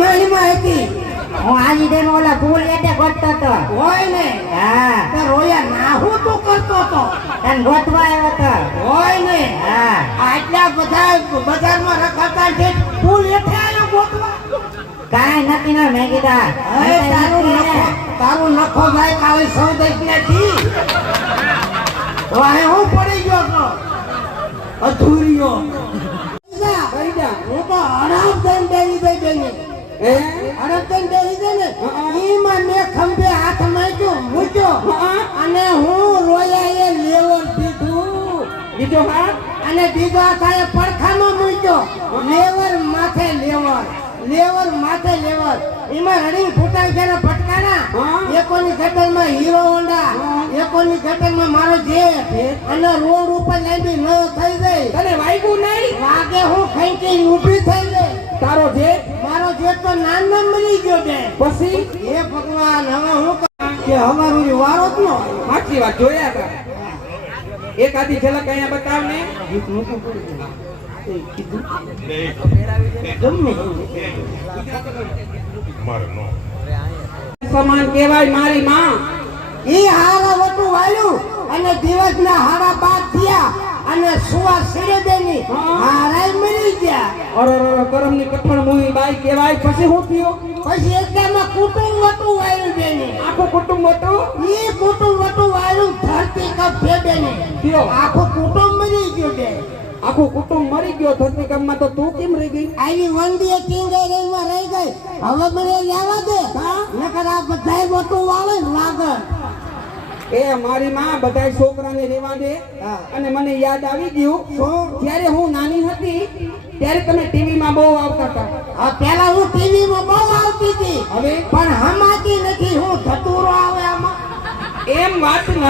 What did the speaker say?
માણીમાં હતી. હું આજી દે ઓલા ફૂલ એટલે ગોતતો તો હોય ને હા તો રોયા ના હું તું કરતો તો તને ગોતવા આવ્યો તો હોય ને હા આટલા બધા બજારમાં રખાતા છે ફૂલ એઠે આવ્યો ગોતવા. કાંઈ નક્કી ન મેં કીધા હવે તારું નખો ભાઈ કાલે સૌદેશ નથી તો આ હું પડી ગયો તો અધૂરિયો હું તો હરામ થઈને બેસી ગઈ બેની હરામ થઈને બેસી ગઈ ને એમાં મેં ખંભે હાથ નાખ્યો મૂક્યો અને હું રોયા એ લેવર દીધું બીજો હાથ અને બીજો હાથ પડખામાં મૂક્યો લેવર માથે લેવર માથે લેવર એમાં રડિંગ ફૂટાઈ છે ને ફટકાના એકોની ગટરમાં હીરો હોન્ડા એકોની ગટરમાં મારો જે અને રોડ ઉપર લેન્ડી ન થઈ ગઈ તને વાગ્યું નહીં વાગે હું ખેંચી ઊભી થઈ ગઈ તારો જે મારો જે તો નામ મરી ગયો બે પછી હે ભગવાન હવે હું કે અમારું વારો જ નો સાચી વાત જોયા હતા એક આધી ઝલક અહીંયા બતાવ ને સમાન કહેવાય મારી માં ઈ હારા વટુ વાળ્યું અને દિવસના હારા બાદ થયા અને સુવા સિરેદેની હારાય મરી ગયા અરે કરમની કઠણ મુઈ બાઈ કહેવાય પછી હું થયો પછી એકદમ કુટુંબ વટુ વાળ્યું બેની આખું કુટુંબ હતું ઈ કુટુંબ વટુ વાળ્યું ધરતી કપ ફેદેની થયો આખું કુટુંબ મરી ગયું બે આખું કુટુંબ મરી ગયો ધરતીકંપમાં તો તું કેમ રહી ગઈ આવી વંદીએ કિંગેરીમાં રહી ગઈ હવે મને લેવા દે નકર આ બધાય વટુ વાળે લાગે એ મારી માં બધાય છોકરાને રેવા દે અને મને યાદ આવી ગયું જ્યારે હું નાની હતી ત્યારે તમે ટીવીમાં બહુ આવતા હતા આ પહેલા હું ટીવીમાં બહુ આવતી હતી હવે પણ હમાતી નથી હું ધતુરો આવે આમાં એમ વાત